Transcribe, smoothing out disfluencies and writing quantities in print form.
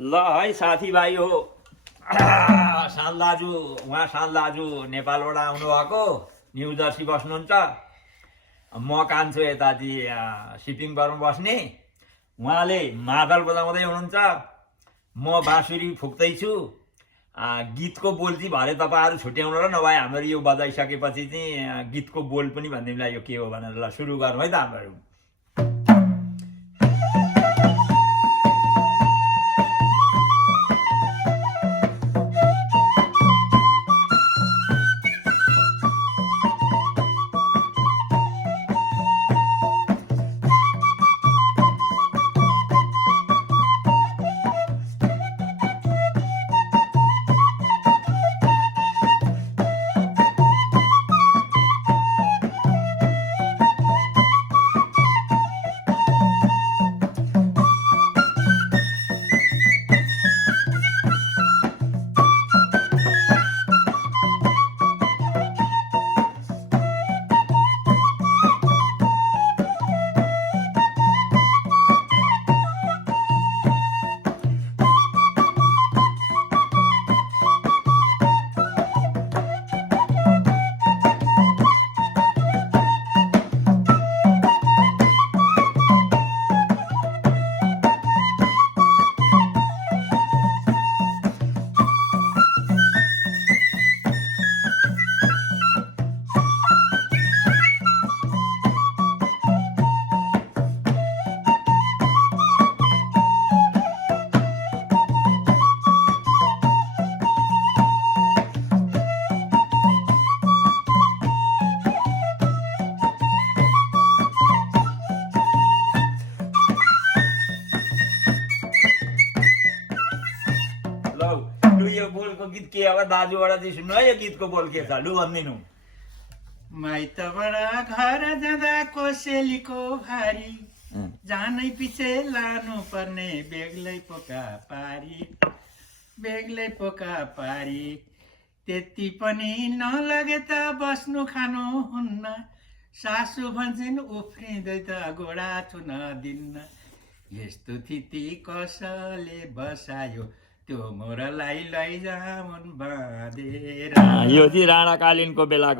ल है साथीभाइ हो शान दाजु उहाँ शान दाजु नेपालबाट आउनुभएको न्यु जर्सी बस्नुहुन्छ। म कान्छु यताति सिपिङबरमा बस्ने। उहाँले मादल बजाउँदै हुनुहुन्छ, म बाँसुरी फुक्दैछु। गीतको बोल चाहिँ भरे तपाईँहरू छुट्याउनु र नभए हाम्रो यो बजाइसकेपछि चाहिँ गीतको बोल पनि भनिदिउँला यो के हो भनेर। ल सुरु गरौँ है त हाम्रो। यो बोलको गीत के अब दाजुबाट चाहिँ सुन्नु है, यो गीतको बोल के छ लु भनिदिनु। माइतबाट घर जाँदा कोसेलीको भारी, जानै पछि लानु पर्ने बेग्लै पोका पारी, त्यति पनि नलगे त बस्नु खानु हुन्न, सासु भन्छन् उफ्रिँदै त घोडा छुन दिन्न, यस्तो थिति कसले बसायो त्यो मोरलाई लैजाउन् बाँधेर। यो चाहिँ राणाकालीनको बेलाको